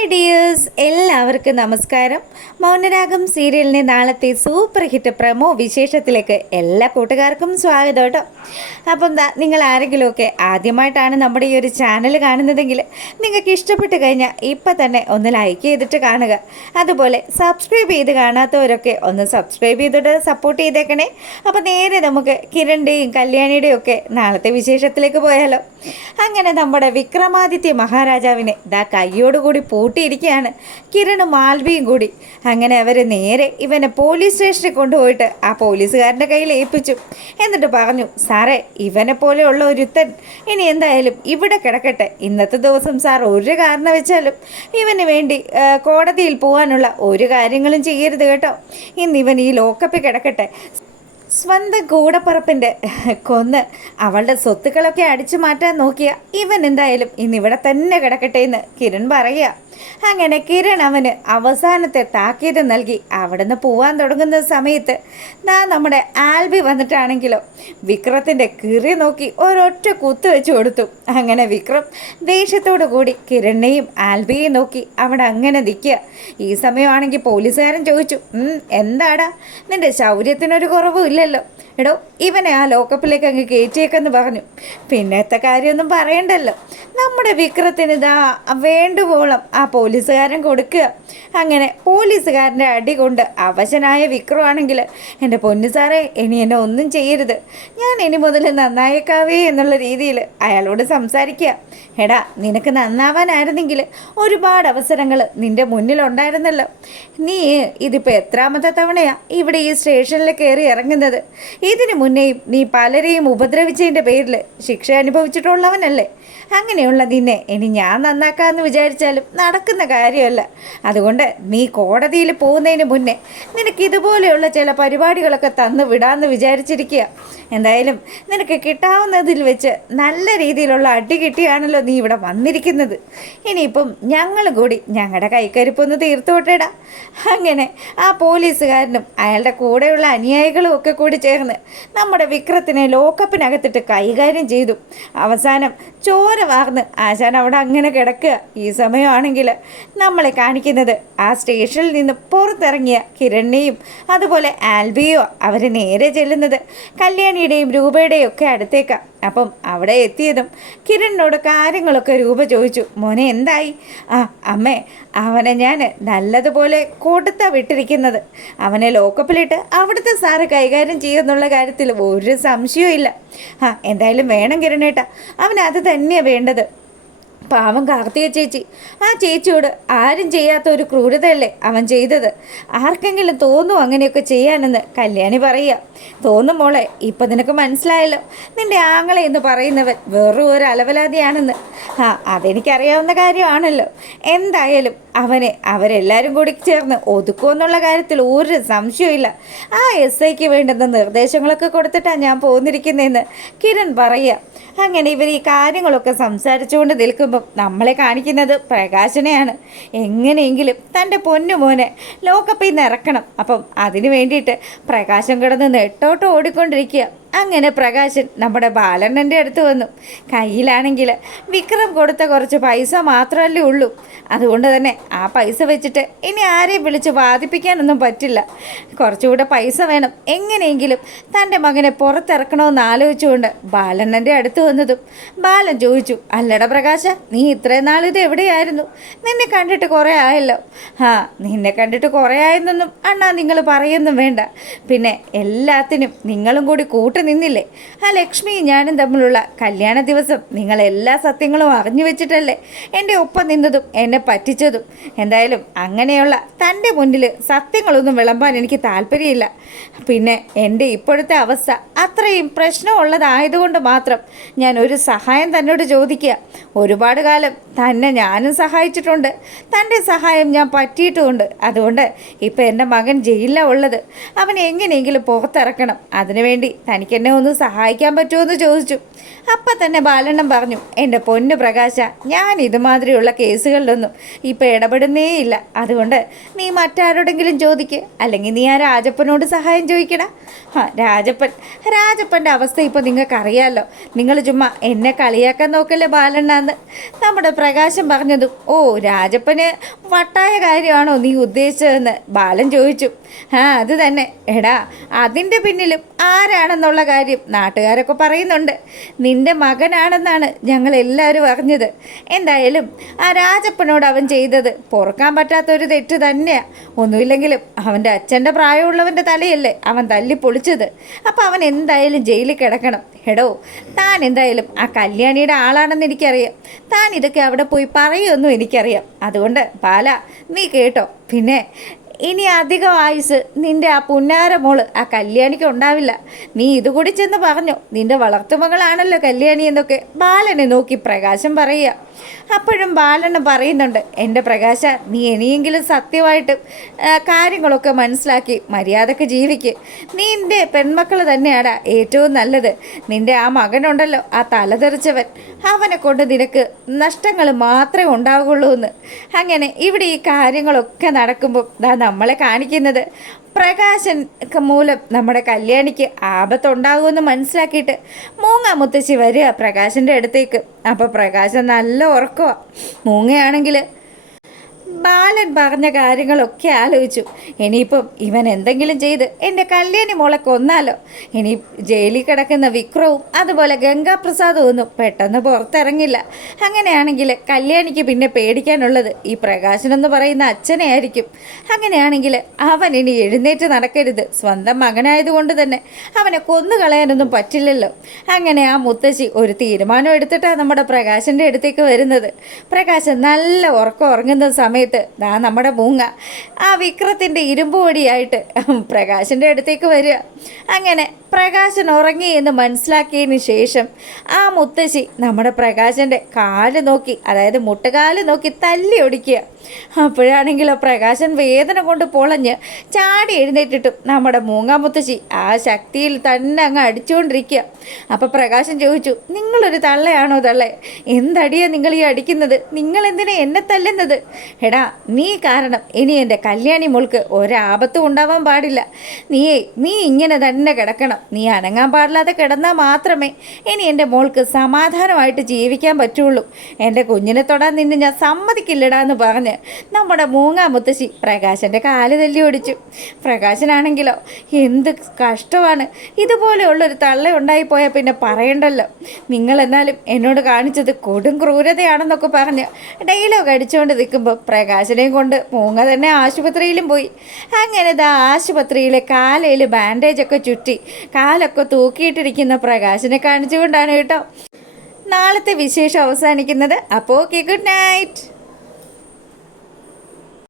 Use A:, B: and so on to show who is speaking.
A: Hi dears എല്ലാവർക്കും നമസ്കാരം. മൗനരാഗം സീരിയലിന്റെ നാളത്തെ സൂപ്പർ ഹിറ്റ് പ്രമോ വിശേഷത്തിലേക്ക് എല്ലാ കൂട്ടുകാർക്കും സ്വാഗതം കേട്ടോ. അപ്പം നിങ്ങൾ ആരെങ്കിലുമൊക്കെ ആദ്യമായിട്ടാണ് നമ്മുടെ ഈ ഒരു ചാനൽ കാണുന്നതെങ്കിൽ നിങ്ങൾക്ക് ഇഷ്ടപ്പെട്ട് കഴിഞ്ഞാൽ ഇപ്പം തന്നെ ഒന്ന് ലൈക്ക് ചെയ്തിട്ട് കാണുക. അതുപോലെ സബ്സ്ക്രൈബ് ചെയ്ത് കാണാത്തവരൊക്കെ ഒന്ന് സബ്സ്ക്രൈബ് ചെയ്തിട്ട് സപ്പോർട്ട് ചെയ്തേക്കണേ. അപ്പം നേരെ നമുക്ക് കിരണിന്റെയും കല്യാണിയുടെയും ഒക്കെ നാളത്തെ വിശേഷത്തിലേക്ക് പോയാലോ. അങ്ങനെ നമ്മുടെ വിക്രമാദിത്യ മഹാരാജാവിനെ ദാ കയ്യോടുകൂടി പൂട്ടിയിരിക്കുകയാണ്. കിരണും മാൽവിയും കൂടി. അങ്ങനെ അവർ നേരെ ഇവനെ പോലീസ് സ്റ്റേഷനിൽ കൊണ്ടുപോയിട്ട് ആ പോലീസുകാരന്റെ കയ്യിൽ ഏൽപ്പിച്ചു. എന്നിട്ട് പറഞ്ഞു സാറേ ഇവനെ പോലെയുള്ള ഒരുത്തൻ ഇനി എന്തായാലും ഇവിടെ കിടക്കട്ടെ. ഇന്നത്തെ ദിവസം സാർ ഒരു കാരണം വെച്ചാലും ഇവന് വേണ്ടി കോടതിയിൽ പോകാനുള്ള ഒരു കാര്യങ്ങളും ചെയ്യരുത് കേട്ടോ. ഇന്ന് ഇവൻ ഈ ലോക്കപ്പിൽ കിടക്കട്ടെ. സ്വന്തം കൂടപ്പറപ്പിന്റെ കൊന്ന് അവളുടെ സ്വത്തുക്കളൊക്കെ അടിച്ചു മാറ്റാൻ നോക്കിയ ഇവൻ എന്തായാലും ഇന്നിവിടെ തന്നെ കിടക്കട്ടെ എന്ന് കിരൺ പറയുക. അങ്ങനെ കിരൺ അവന് അവസാനത്തെ താക്കീത് നൽകി അവിടുന്ന് പോവാൻ തുടങ്ങുന്ന സമയത്ത് നാ നമ്മുടെ ആൽബി വന്നിട്ടാണെങ്കിലോ വിക്രത്തിന്റെ കിറി നോക്കി ഒരൊറ്റ കുത്ത് വെച്ച് കൊടുത്തു. അങ്ങനെ വിക്രം ദേഷ്യത്തോടു കൂടി കിരണിനെയും ആൽബിയെയും നോക്കി അവിടെ അങ്ങനെ നിൽക്കുക. ഈ സമയമാണെങ്കിൽ പോലീസുകാരൻ ചോദിച്ചു "ഉം, എന്താടാ? നിന്റെ ശൗര്യത്തിനൊരു കുറവും Lelo. എടോ ഇവനെ ആ ലോക്കപ്പിലേക്ക് അങ്ങ് കയറ്റിയേക്കെന്ന് പറഞ്ഞു. പിന്നത്തെ കാര്യമൊന്നും പറയണ്ടല്ലോ. നമ്മുടെ വിക്രത്തിന് ഇതാ വേണ്ടുവോളം ആ പോലീസുകാരൻ കൊടുക്കുക. അങ്ങനെ പോലീസുകാരന്റെ അടി കൊണ്ട് അവശനായ വിക്രമാണെങ്കിൽ എന്റെ പൊന്നു സാറേ ഇനി എന്നെ ഒന്നും ചെയ്യരുത്. ഞാൻ ഇനി മുതൽ നന്നായേക്കാവേ എന്നുള്ള രീതിയിൽ അയാളോട് സംസാരിക്കുക. എടാ നിനക്ക് നന്നാവാനായിരുന്നെങ്കിൽ ഒരുപാട് അവസരങ്ങൾ നിന്റെ മുന്നിലുണ്ടായിരുന്നല്ലോ. നീ ഇതിപ്പോൾ എത്രാമത്തെ തവണയാണ് ഇവിടെ ഈ സ്റ്റേഷനിൽ കയറി ഇറങ്ങുന്നത്? ഇതിനു മുന്നേയും നീ പലരെയും ഉപദ്രവിച്ചതിന്റെ പേരിൽ ശിക്ഷ അനുഭവിച്ചിട്ടുള്ളവനല്ലേ? അങ്ങനെയുള്ള നിന്നെ ഇനി ഞാൻ നന്നാക്കാമെന്ന് വിചാരിച്ചാലും നടക്കുന്ന കാര്യമല്ല. അതുകൊണ്ട് നീ കോടതിയിൽ പോകുന്നതിന് മുന്നേ നിനക്ക് ഇതുപോലെയുള്ള ചില പരിപാടികളൊക്കെ തന്നു വിടാമെന്ന് വിചാരിച്ചിരിക്കുക. എന്തായാലും നിനക്ക് കിട്ടാവുന്നതിൽ വെച്ച് നല്ല രീതിയിലുള്ള അടി കിട്ടിയാണല്ലോ നീ ഇവിടെ വന്നിരിക്കുന്നത്. ഇനിയിപ്പം ഞങ്ങൾ കൂടി ഞങ്ങളുടെ കൈക്കരിപ്പൊന്ന് തീർത്തോട്ടേടാ. അങ്ങനെ ആ പോലീസുകാരനും അയാളുടെ കൂടെയുള്ള അനുയായികളും ഒക്കെ കൂടി ചേർന്ന് നമ്മുടെ വിക്രത്തിനെ ലോക്കപ്പിനകത്തിട്ട് കൈകാര്യം ചെയ്തു. അവസാനം ചോര വാർന്ന്? ആശാൻ അവിടെ അങ്ങനെ കിടക്കുക. ഈ സമയമാണെങ്കിൽ നമ്മളെ കാണിക്കുന്നത് ആ സ്റ്റേഷനിൽ നിന്ന് പുറത്തിറങ്ങിയ കിരണിനെയും അതുപോലെ ആൽബിയോ അവർ നേരെ ചെല്ലുന്നത് കല്യാണിയുടെയും രൂപയുടെയും ഒക്കെ അടുത്തേക്കാണ് അപ്പം അവിടെ എത്തിയതും കിരണിനോട് കാര്യങ്ങളൊക്കെ രൂപ ചോദിച്ചു. മോനെ എന്തായി? ആ അമ്മേ അവനെ ഞാൻ നല്ലതുപോലെ കൊടുത്ത വിട്ടിരിക്കുന്നത്. അവനെ ലോക്കപ്പിലിട്ട് അവിടുത്തെ സാറ് കൈകാര്യം ചെയ്യുമെന്നുള്ള കാര്യത്തിൽ ഒരു സംശയവും ഇല്ല ആ എന്തായാലും വേണം കിരണേട്ടാ. അവനത് തന്നെയാണ് വേണ്ടത്. പാവം കാർത്തിക ചേച്ചി. ആ ചേച്ചിയോട് ആരും ചെയ്യാത്ത ഒരു ക്രൂരതയല്ലേ അവൻ ചെയ്തത്? ആർക്കെങ്കിലും തോന്നും അങ്ങനെയൊക്കെ ചെയ്യാനെന്ന്? കല്യാണി പറയുക. തോന്നും മോളെ ഇപ്പം നിനക്ക് മനസ്സിലായല്ലോ. നിന്റെ ആങ്ങളെ എന്ന് പറയുന്നവൻ വെറും ഒരു അലവലാതിയാണെന്ന് ആ അതെനിക്കറിയാവുന്ന കാര്യമാണല്ലോ. എന്തായാലും അവനെ അവരെല്ലാവരും കൂടി ചേർന്ന് ഒതുക്കുമെന്നുള്ള കാര്യത്തിൽ ഒരു സംശയമില്ല ആ എസ് ഐക്ക് വേണ്ടുന്ന നിർദ്ദേശങ്ങളൊക്കെ കൊടുത്തിട്ടാണ് ഞാൻ പോന്നിരിക്കുന്നതെന്ന് കിരൺ പറയുക. അങ്ങനെ ഇവർ ഈ കാര്യങ്ങളൊക്കെ സംസാരിച്ചുകൊണ്ട് നിൽക്കുമ്പം നമ്മളെ കാണിക്കുന്നത് പ്രകാശനെയാണ്. എങ്ങനെയെങ്കിലും തന്റെ പൊന്നു മോനെ ലോക്കപ്പിൽ നിന്ന് ഇറക്കണം. അപ്പം അതിനു വേണ്ടിയിട്ട് പ്രകാശം കിടന്ന് നെട്ടോട്ട് ഓടിക്കൊണ്ടിരിക്കുക. അങ്ങനെ പ്രകാശൻ നമ്മുടെ ബാലണ്ണന്റെ അടുത്ത് വന്നു. കയ്യിലാണെങ്കിൽ വിക്രം കൊടുത്ത കുറച്ച് പൈസ മാത്രമല്ലേ ഉള്ളൂ. അതുകൊണ്ട് തന്നെ ആ പൈസ വെച്ചിട്ട് ഇനി ആരെയും വിളിച്ച് വാദിപ്പിക്കാനൊന്നും പറ്റില്ല. കുറച്ചുകൂടെ പൈസ വേണം. എങ്ങനെയെങ്കിലും തന്റെ മകനെ പുറത്തിറക്കണമെന്ന് ആലോചിച്ചുകൊണ്ട് ബാലണ്ണന്റെ അടുത്ത് വന്നതും ബാലൻ ചോദിച്ചു അല്ലട പ്രകാശ നീ ഇത്രയും നാൾ ഇത് എവിടെയായിരുന്നു? നിന്നെ കണ്ടിട്ട് കുറേ ആയല്ലോ. ആ നിന്നെ കണ്ടിട്ട് കുറേ ആയെന്നൊന്നും അണ്ണാ നിങ്ങൾ പറയുന്നും വേണ്ട. പിന്നെ എല്ലാത്തിനും നിങ്ങളും കൂടി കൂട്ടു നിന്നില്ലേ? ആ ലക്ഷ്മി ഞാനും തമ്മിലുള്ള കല്യാണ ദിവസം നിങ്ങൾ എല്ലാ സത്യങ്ങളും അറിഞ്ഞു വെച്ചിട്ടല്ലേ? എന്റെ ഒപ്പം നിന്നതും എന്നെ പറ്റിച്ചതും. എന്തായാലും അങ്ങനെയുള്ള തന്റെ മുന്നിൽ സത്യങ്ങളൊന്നും വിളമ്പാൻ എനിക്ക് താല്പര്യമില്ല. പിന്നെ എന്റെ ഇപ്പോഴത്തെ അവസ്ഥ അത്രയും പ്രശ്നമുള്ളതായതുകൊണ്ട് മാത്രം ഞാൻ ഒരു സഹായം തന്നോട് ചോദിക്കുക. ഒരുപാട് കാലം തന്നെ ഞാനും സഹായിച്ചിട്ടുണ്ട്. തന്റെ സഹായം ഞാൻ പറ്റിയിട്ടുമുണ്ട്. അതുകൊണ്ട് ഇപ്പം എന്റെ മകൻ ജയിലിലാണ് ഉള്ളത്. അവനെ എങ്ങനെയെങ്കിലും പുറത്തിറക്കണം. അതിനുവേണ്ടി തനിക്ക് തനിക്കെന്നെ ഒന്ന് സഹായിക്കാൻ പറ്റുമോ എന്ന് ചോദിച്ചു. അപ്പം തന്നെ ബാലണ്ണം പറഞ്ഞു എന്റെ പൊന്നു പ്രകാശ ഞാൻ ഇതുമാതിരിയുള്ള കേസുകളിലൊന്നും ഇപ്പം ഇടപെടുന്നേയില്ല അതുകൊണ്ട് നീ മറ്റാരോടെങ്കിലും ചോദിക്ക്. അല്ലെങ്കിൽ നീ ആ രാജപ്പനോട് സഹായം ചോദിക്കടാ. ആ രാജപ്പൻ. രാജപ്പന്റെ അവസ്ഥ ഇപ്പോൾ നിങ്ങൾക്കറിയാമല്ലോ നിങ്ങൾ ചുമ്മാ എന്നെ കളിയാക്കാൻ നോക്കല്ലേ ബാലണ്ണാന്ന്. നമ്മുടെ പ്രകാശം പറഞ്ഞതും ഓ രാജപ്പന് വട്ടായ കാര്യമാണോ നീ ഉദ്ദേശിച്ചതെന്ന് ബാലൻ ചോദിച്ചു. ആ അത് തന്നെ. എടാ അതിന്റെ പിന്നിലും ആരാണെന്നുള്ള കാര്യം നാട്ടുകാരൊക്കെ പറയുന്നുണ്ട്. നിന്റെ മകനാണെന്നാണ് ഞങ്ങൾ എല്ലാവരും അറിഞ്ഞത്. എന്തായാലും ആ രാജപ്പനോട് അവൻ ചെയ്തത് പൊറുക്കാൻ പറ്റാത്തൊരു തെറ്റ് തന്നെയാണ് ഒന്നുമില്ലെങ്കിലും അവന്റെ അച്ഛന്റെ പ്രായമുള്ളവന്റെ തലയല്ലേ അവൻ തല്ലി പൊളിച്ചത്. അപ്പം അവൻ എന്തായാലും ജയിലിൽ കിടക്കണം. എടോ താൻ എന്തായാലും ആ കല്യാണിയുടെ ആളാണെന്ന് എനിക്കറിയാം. താൻ ഇതൊക്കെ അവിടെ പോയി പറയുമെന്നും എനിക്കറിയാം. അതുകൊണ്ട് പാല നീ കേട്ടോ. പിന്നെ ഇനി അധികം ആയുസ് നിന്റെ ആ പുന്നാര മോൾ ആ കല്യാണിക്ക് ഉണ്ടാവില്ല. നീ ഇതുകൂടി ചെന്ന് പറഞ്ഞു നിന്റെ വളർത്തുമകളാണല്ലോ കല്യാണി എന്നൊക്കെ ബാലനെ നോക്കി പ്രകാശം പറയുക. അപ്പോഴും ബാലണ്ണ പറയുന്നുണ്ട് എന്റെ പ്രകാശ നീ ഇനിയെങ്കിലും സത്യമായിട്ട് കാര്യങ്ങളൊക്കെ മനസ്സിലാക്കി മര്യാദയ്ക്ക് ജീവിക്ക്. നിന്റെ പെൺമക്കൾ തന്നെയാണ് ഏറ്റവും നല്ലത്. നിന്റെ ആ മകനുണ്ടല്ലോ ആ തലതെറിച്ചവൻ. അവനെ കൊണ്ട് നിനക്ക് നഷ്ടങ്ങൾ മാത്രമേ ഉണ്ടാവുകയുള്ളൂ എന്ന് അങ്ങനെ ഇവിടെ ഈ കാര്യങ്ങളൊക്കെ നടക്കുമ്പോൾ ദാ നമ്മളെ കാണിക്കുന്നത്. പ്രകാശൻ മൂലം നമ്മുടെ കല്യാണിക്ക് ആപത്തുണ്ടാകുമെന്ന് മനസ്സിലാക്കിയിട്ട് മൂങ്ങ മുത്തശ്ശി വരിക പ്രകാശന്റെ അടുത്തേക്ക്. അപ്പോൾ പ്രകാശൻ നല്ല ഉറക്കമാണ് മൂങ്ങയാണെങ്കിൽ ബാലൻ പറഞ്ഞ കാര്യങ്ങളൊക്കെ ആലോചിച്ചു. ഇനിയിപ്പം ഇവൻ എന്തെങ്കിലും ചെയ്ത് എന്റെ കല്യാണി മോളെ കൊന്നാലോ? ഇനി ജയിലിൽ കിടക്കുന്ന വിക്രവും അതുപോലെ ഗംഗാപ്രസാദും ഒന്നും പെട്ടെന്ന് പുറത്തിറങ്ങില്ല. അങ്ങനെയാണെങ്കിൽ കല്യാണിക്ക് പിന്നെ പേടിക്കാനുള്ളത് ഈ പ്രകാശൻ എന്ന് പറയുന്ന അച്ഛനെ ആയിരിക്കും. അങ്ങനെയാണെങ്കിൽ അവൻ ഇനി എഴുന്നേറ്റ് നടക്കരുത്. സ്വന്തം മകനായതുകൊണ്ട് തന്നെ അവനെ കൊന്നു കളയാനൊന്നും പറ്റില്ലല്ലോ. അങ്ങനെ ആ മുത്തശ്ശി ഒരു തീരുമാനം എടുത്തിട്ടാണ് നമ്മുടെ പ്രകാശന്റെ അടുത്തേക്ക് വരുന്നത്. പ്രകാശൻ നല്ല ഉറക്കം ഉറങ്ങുന്ന സമയത്ത് ദാ നമ്മുടെ മൂങ്ങ ആ വിക്രത്തിന്റെ ഇരുമ്പ് പൊടിയായിട്ട് പ്രകാശിന്റെ അടുത്തേക്ക് വരിക. അങ്ങനെ പ്രകാശൻ ഉറങ്ങി എന്ന് മനസ്സിലാക്കിയതിന് ശേഷം ആ മുത്തശ്ശി നമ്മുടെ പ്രകാശന്റെ കാൽ നോക്കി അതായത് മുട്ടുകാൽ നോക്കി തല്ലി ഒടിക്കുക. അപ്പോഴാണെങ്കിലോ പ്രകാശൻ വേദന കൊണ്ട് പൊളഞ്ഞ് ചാടി എഴുന്നേറ്റിട്ടും നമ്മുടെ മൂങ്ങാ മുത്തശ്ശി ആ ശക്തിയിൽ തന്നെ അങ്ങ് അടിച്ചുകൊണ്ടിരിക്കുക. അപ്പോൾ പ്രകാശൻ ചോദിച്ചു നിങ്ങളൊരു തള്ളയാണോ തള്ളേ? എന്തടിയാ നിങ്ങൾ ഈ അടിക്കുന്നത്? നിങ്ങൾ എന്തിനാ എന്നെ തല്ലുന്നത്? എടാ നീ കാരണം ഇനി എന്റെ കല്യാണി മോൾക്ക് ഒരാപത്തും ഉണ്ടാവാൻ പാടില്ല. നീ നീ ഇങ്ങനെ തന്നെ കിടക്കണം. നീ അനങ്ങാൻ പാടില്ലാതെ കിടന്നാൽ മാത്രമേ ഇനി എന്റെ മോൾക്ക് സമാധാനമായിട്ട് ജീവിക്കാൻ പറ്റുള്ളൂ. എന്റെ കുഞ്ഞിനെ തൊടാൻ നിന്നെ ഞാൻ സമ്മതിക്കില്ലടാ എന്ന് പറഞ്ഞ് നമ്മുടെ മൂങ്ങാ മുത്തശ്ശി പ്രകാശന്റെ കാൽ തല്ലി ഓടിച്ചു. പ്രകാശനാണെങ്കിലോ എന്ത് കഷ്ടമാണ്. ഇതുപോലെയുള്ളൊരു തള്ള ഉണ്ടായിപ്പോയാൽ പിന്നെ പറയണ്ടല്ലോ. നിങ്ങൾ എന്നാലും എന്നോട് കാണിച്ചത് കൊടും ക്രൂരതയാണെന്നൊക്കെ പറഞ്ഞ് ഡയലോഗ് അടിച്ചുകൊണ്ട് നിൽക്കുമ്പോൾ പ്രകാശനെയും കൊണ്ട് മൂങ്ങ തന്നെ ആശുപത്രിയിലും പോയി. അങ്ങനെ ദാ ആശുപത്രിയിലെ കാലയിൽ ബാൻഡേജൊക്കെ ചുറ്റി കാലൊക്കെ തൂക്കിയിട്ടിരിക്കുന്ന പ്രകാശനെ കാണിച്ചുകൊണ്ടാണ് കേട്ടോ. നാളത്തെ വിശേഷം അവസാനിക്കുന്നത്. അപ്പോൾ ഓക്കെ ഗുഡ് നൈറ്റ്.